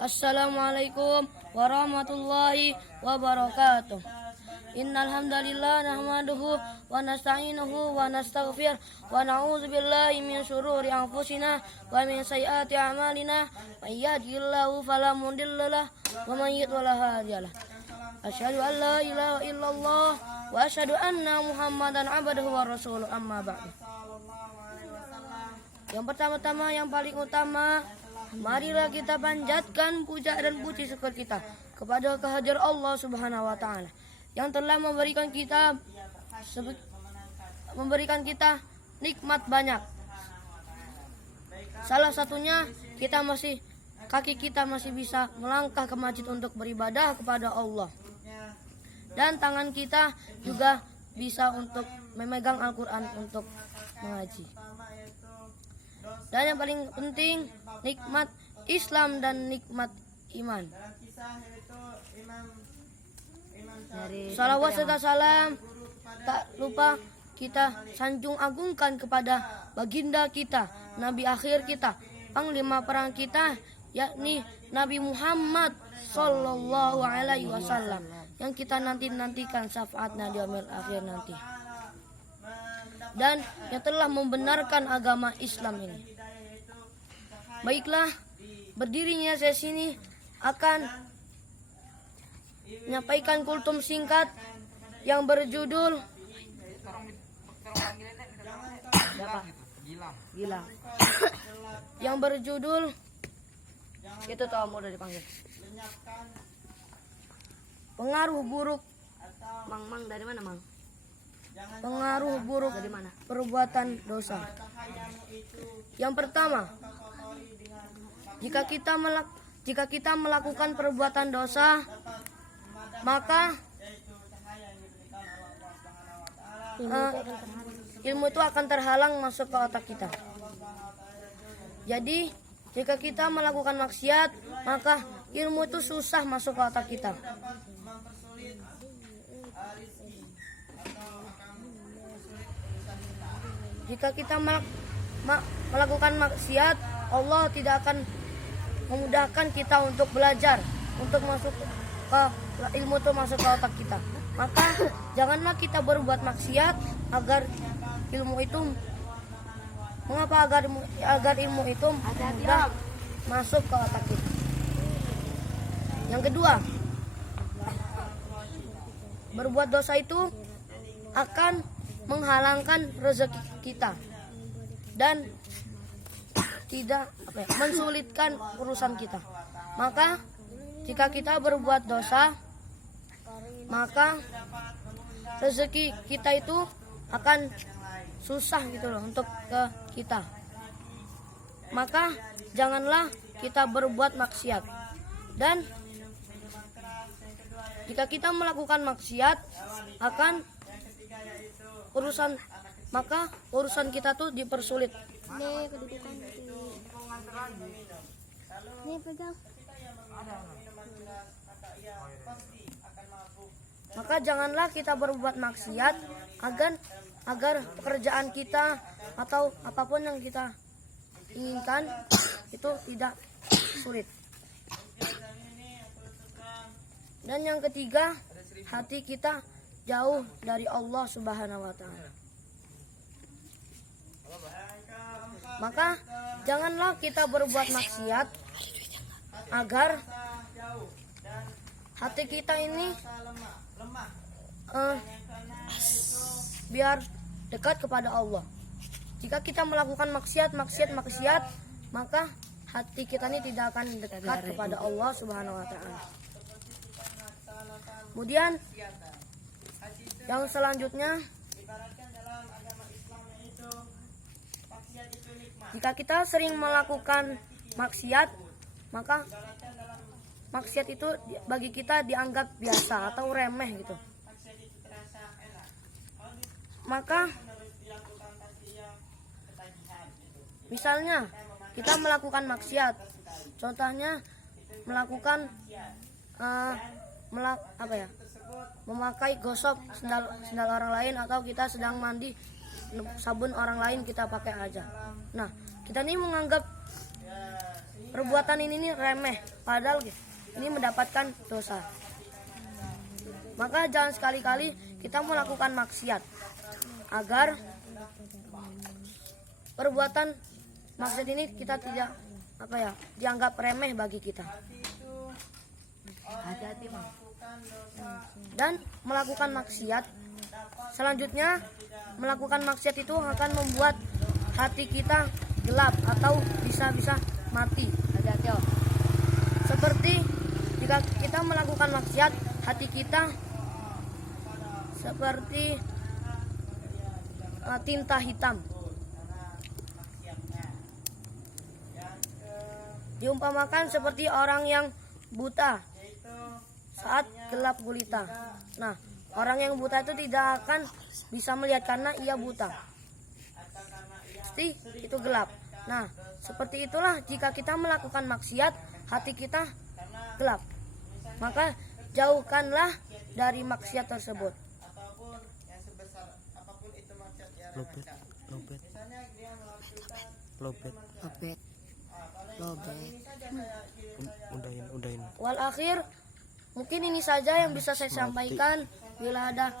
Assalamualaikum warahmatullahi wabarakatuh. Innal hamdalillah nahmaduhu wa nasta'inuhu wa nastaghfir wa na'udzu billahi min syururi anfusina wa min sayyiati a'malina. May yahdihillahu fala mudhillalah wa may yudlil fala hadiyalah. Asyhadu an la ilaha illallah wa asyhadu anna Muhammadan abduhu wa rasuluh, amma ba'du. Yang pertama-tama, yang paling utama, marilah kita panjatkan puja dan puji syukur kita kepada kehadirat Allah Subhanahu wa taala yang telah memberikan kita nikmat banyak. Salah satunya kaki kita masih bisa melangkah ke masjid untuk beribadah kepada Allah. Dan tangan kita juga bisa untuk memegang Al-Qur'an untuk mengaji. Dan yang paling penting, nikmat Islam dan nikmat iman. Salawat serta salam tak lupa kita sanjung agungkan kepada baginda kita, Nabi akhir kita, panglima perang kita, yakni Nabi Muhammad Sallallahu Alaihi Wasallam, yang kita nantikan syafaatnya di yaumil akhir nanti, dan yang telah membenarkan agama Islam ini. Baiklah, berdirinya sesi ini akan menyampaikan kultum singkat yang berjudul Gilang. Yang berjudul itu tahu mau udah dipanggil. Pengaruh buruk Mang dari mana, Mang? Pengaruh buruk dari mana? Perbuatan dosa. Yang pertama, jika kita melakukan perbuatan dosa, maka ilmu itu akan terhalang masuk ke otak kita. Jadi, jika kita melakukan maksiat, maka ilmu itu susah masuk ke otak kita. Jika kita melakukan maksiat, Allah tidak akan memudahkan kita untuk belajar, untuk masuk ke ilmu itu masuk ke otak kita. Maka janganlah kita berbuat maksiat agar ilmu itu agar ilmu itu mudah masuk ke otak kita. Yang kedua, berbuat dosa itu akan menghalangkan rezeki kita dan tidak mensulitkan urusan kita. Maka jika kita berbuat dosa, maka rezeki kita itu akan susah gitu loh untuk ke kita. Maka janganlah kita berbuat maksiat. Dan jika kita melakukan maksiat, maka urusan kita tuh dipersulit. Maka janganlah kita berbuat maksiat agar pekerjaan kita atau apapun yang kita inginkan itu tidak sulit. Dan yang ketiga, hati kita jauh dari Allah Subhanahu wa taala. Maka janganlah kita berbuat maksiat agar hati kita ini biar dekat kepada Allah. Jika kita melakukan maksiat, maka hati kita ini tidak akan dekat kepada Allah Subhanahu wa taala. Kemudian yang selanjutnya, jika kita sering melakukan maksiat, maka maksiat itu bagi kita dianggap biasa atau remeh gitu. Maka misalnya kita melakukan maksiat, contohnya melakukan memakai gosok sendal orang lain, atau kita sedang mandi sabun orang lain kita pakai aja. Nah, kita ini menganggap perbuatan ini nih remeh, padahal ini mendapatkan dosa. Maka jangan sekali-kali kita melakukan maksiat, agar perbuatan maksiat ini kita tidak dianggap remeh bagi kita. Hati-hati, Mang. Dan melakukan maksiat selanjutnya, melakukan maksiat itu akan membuat hati kita gelap atau bisa-bisa mati. Hati-hati, Om. Seperti jika kita melakukan maksiat, hati kita seperti tinta hitam. Diumpamakan seperti orang yang buta saat gelap gulita. Nah, orang yang buta itu tidak akan bisa melihat karena ia buta. Pasti itu gelap. Nah, seperti itulah jika kita melakukan maksiat, hati kita gelap. Maka jauhkanlah dari maksiat tersebut. Lobet. Wal akhir, mungkin ini saja yang bisa saya sampaikan. Bila ada